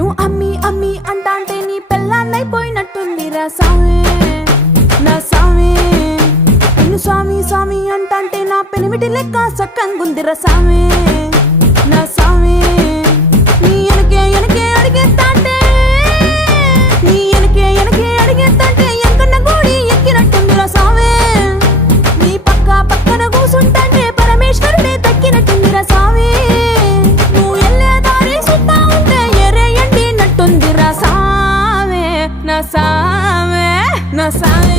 నన్ను అమ్మి అమ్మి అంటాంటే నీ పెళ్ళాన్నైపోయినట్టుందిరా సామే నా సామే. నిన్ను స్వామి స్వామి అంటాంటే నా పెనిమిటి లెక్క సక్కంగుందిరా సామే నా సామే. నీ ఎనకే ఎనకే అడిగేస్తాంటే నీ ఎనకే ఎనకే అడిగేస్తాంటే ఎంకన్న గోడి ఎక్కినట్టుందిరా సామే. నీ పక్క పక్కన కూసుంటాంటే పరమేశ్వరుడే తక్కినట్టుందిరా సామే. నువ్వు ఎల్లే దారి సుత్తా ఉంటే ఎర్ర ఎండినట్టుందిరా సామే నా సామే నా సామే.